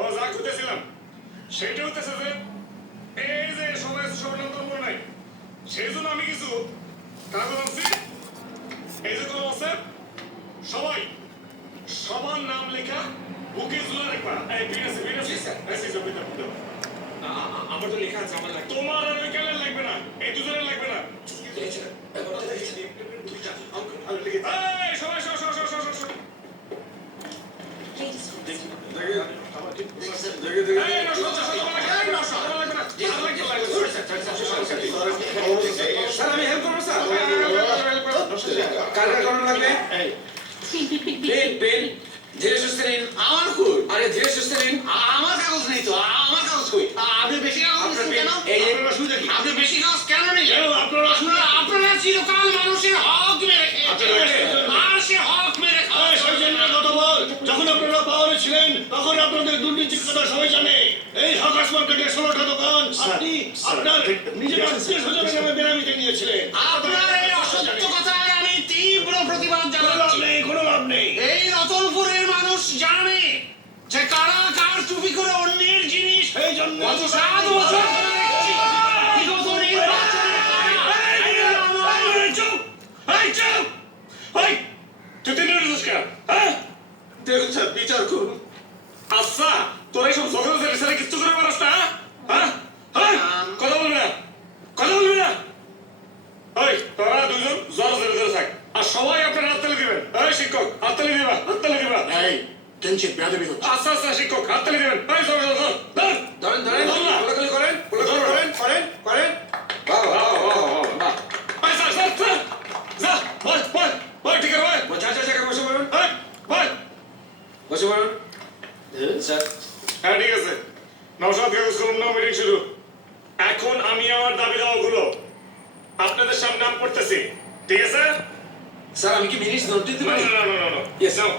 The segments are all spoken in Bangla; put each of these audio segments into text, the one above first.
ও যা খুঁজেছিলাম সেটা হতেছে যে এই যে সবাই সর্বনন্দন করে নাই সেই জন্য আমি কিছু কাগজ আনছি। এই যে কলম আছে সবাই সবার নাম লেখা বুকে ঝুলা রাখবা। এই বিন আছে আমার তো লেখা আছে, আমার লাগবে। তোমার আর ওই কালের লাগবে না, এই দুজনের লাগবে না। এই সবাই সর সর সর সর সর। এই না সর সর সর লাগবে না। স্যার আমি হেল্প করবো স্যার। কার কারণ লাগবে? পেন পেন ধীরে সুস্থে নিন। আমার কই? আরে ধীরে সুস্থে নিন। আমার কাগজ নেই তো, আমার কাগজ কই? আপনি বেশি কাগজ নিচ্ছেন কেন? আপনার অসুবিধা কি? আপনি বেশি কাগজ কেন নিলেন? আপনারা আপনারা চিরকাল মানুষের হক মেরে খেয়েছেন। আর সে হক মেরে যখন আপনারা পাওয়ারে ছিলেন তখন আপনাদের দুর্নীতির কথা সবাই জানে। এই হকার্স মার্কেটে 16টা দোকান আপনি আপনার নিজের আত্মীয় স্বজনের নামে বেনামিতে নিয়েছিলেন। আপনার এই অসত্য কথায় আমি তীব্র প্রতিবাদ জানাচ্ছি। কোনো লাভ নেই। এই রতনপুরের মানুষ জানে যে কারা কার চুপি করে অন্যের জিনিস সেই জন্য গত 7 বছর ধরে দেখছি। বিগত নির্বাচনে তুই তিন মিনিট কেন? হ্যাঁ দেখুন স্যার বিচার করুন। আচ্ছা তোর এইসব জগতের সাথে কিচ্ছু করে পারস না? হ্যাঁ হ্যাঁ কথা বলবি না, কথা বলবি না। ওই তোরা দুজন জোর ধরে ধরে থাক আর সবাই আপনার হাততালি দিবেন। এই শিক্ষক হাততালি দিবা, হাততালি দিবা। এই টেনশন বেয়াদবি হচ্ছে। আচ্ছা আচ্ছা শিক্ষক হাততালি দিবেন। এই ধর ধর ধর ধর। ধরেন ধরেন ধর না। কোলাকুলি করেন, কোলাকুলি করেন, করেন করেন। বাহ বাহ বাহ বাহ বাহ। এই স্যার স্যার স্যার যা বল বল বল ঠিক আছে বল। যা যা জায়গায় বসে পড়ুন, এই বল। বসে পড়ুন। স্যার হ্যাঁ ঠিক আছে। নওশাদ কাগজ কলম নাও মিটিং শুরু। এখন আমি আমার দাবি দাওয়াগুলো আপনাদের সামনে নাম করতেছি, ঠিক আছে? স্যার আমি কি মিনিটস নোট দিতে না পারি? না না না না Yes. নাও।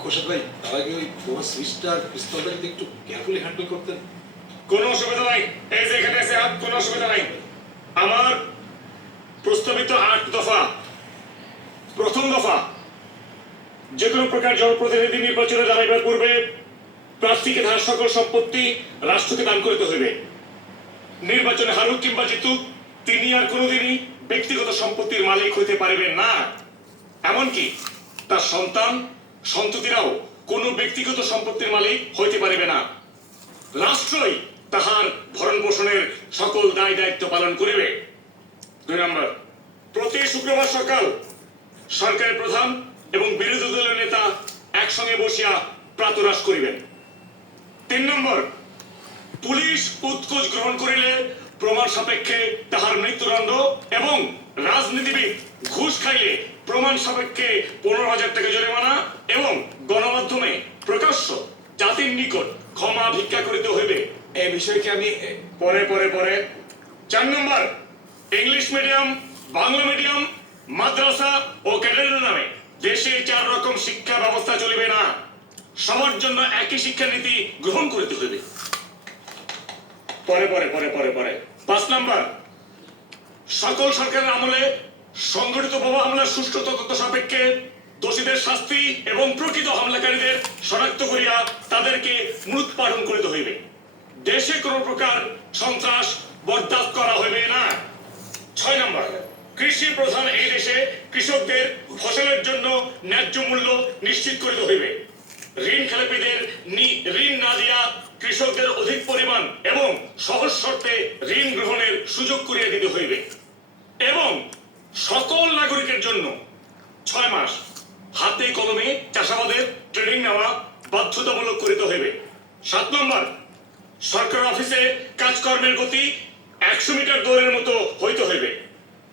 খোরশেদ ভাই তার আগে ওই বোমা সুইচটা আর পিস্তলটা কিন্তু একটু কেয়ারফুলি হ্যান্ডেল করতেন। কোনো অসুবিধা নাই, এই যে এখানে আছে হাত, কোনো অসুবিধা নাই। আমার প্রস্তাবিত 8 দফা। প্রথম দফা, যে কোনো প্রকার জনপ্রতিনিধি নির্বাচনে দাঁড়াইবার পূর্বে প্রার্থীকে তার সকল সম্পত্তি রাষ্ট্রকে দান করিতে হইবে। নির্বাচনে হারুক কিংবা জিতুক তিনি আর কোনোদিনই ব্যক্তিগত সম্পত্তির মালিক হইতে পারিবেন না। এমনকি তার সন্তান সন্ততিরাও কোনো ব্যক্তিগত সম্পত্তির মালিক হইতে পারিবে না। রাষ্ট্রই তাহার ভরণ পোষণের সকল দায় দায়িত্ব পালন করিবে। 2 নম্বর, প্রতি শুক্রবার সকাল সরকারের প্রধান এবং বিরোধী দলের নেতা একসঙ্গে বসিয়া প্রাতরাশ করিবেন। 3 নম্বর, পুলিশ উৎকোচ গ্রহণ করিলে প্রমাণ সাপেক্ষে তাহার মৃত্যুদণ্ড এবং রাজনীতিবিদ ঘুষ খাইলে প্রমাণ সাপেক্ষে 15,000 টাকা জরিমানা এবং গণমাধ্যমে প্রকাশ্য জাতির নিকট ক্ষমা ভিক্ষা করিতে হইবে। এই বিষয়কে আমি পরে পরে পরে 4 নম্বর, ইংলিশ মিডিয়াম, বাংলা মিডিয়াম, মাদ্রাসা ও ক্যাডেটের নামে দেশে 4 রকম শিক্ষা ব্যবস্থা চলিবে না। সবার জন্য একই শিক্ষানীতি গ্রহণ করিতে হইবে। পরে পরে পরে পরে পরে 5 নম্বর, সকল সরকারের আমলে সংগঠিত বোমা হামলার সুষ্ঠু তদন্ত সাপেক্ষে দোষীদের শাস্তি এবং প্রকৃত হামলাকারীদের শনাক্ত করিয়া তাদেরকে মূলোৎপাটন করিতে হইবে। দেশে কোন প্রকার সন্ত্রাস বরদাস্ত করা হইবে না। 6 নম্বর, কৃষি প্রধান এই দেশে কৃষকদের ফসলের জন্য ন্যায্য মূল্য নিশ্চিত করিতে হইবে। ঋণ খেলাপিদের ঋণ না দিয়া কৃষকদের অধিক পরিমাণ এবং সহজ শর্তে ঋণ গ্রহণের সুযোগ করিয়া দিতে হইবে এবং সকল নাগরিকের জন্য 6 মাস হাতে কলমে চাষাবাদের ট্রেনিং নেওয়া বাধ্যতামূলক করিতে হইবে। 7 নম্বর, সরকার অফিসে কাজকর্মের গতি 100 মিটার দৌড়ের মতো হইতে হইবে।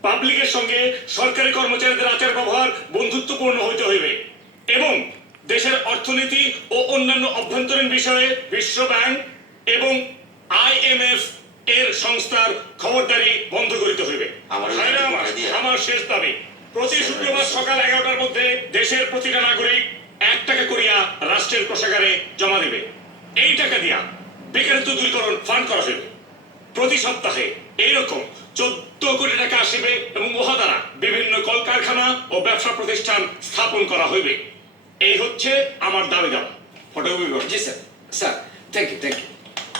পাবলিকের সঙ্গে সরকারি কর্মচারীদের আচার ব্যবহার বন্ধুত্বপূর্ণ হইতে হইবে এবং দেশের অর্থনীতি ও অন্যান্য অভ্যন্তরীণ বিষয়ে বিশ্ব ব্যাংক এবং IMF এর সংস্থার খবরদারি বন্ধ করিতে হইবে। আমার শেষ দাবি, প্রতি শুক্রবার সকাল 11টার মধ্যে দেশের প্রতিটা নাগরিক 1 টাকা করিয়া রাষ্ট্রের কোষাগারে জমা দেবে। এই টাকা দিয়া বেকারত্ব দূরীকরণ ফান্ড করা হইবে। প্রতি সপ্তাহে এইরকম 14 কোটি টাকা আসিবে এবং উহা দ্বারা বিভিন্ন কলকারখানা ও ব্যবসা প্রতিষ্ঠান স্থাপন করা হইবে। এই হচ্ছে আমার দাবি দাওয়া। ফটোকপি করুন। জি sir. Sir thank you thank you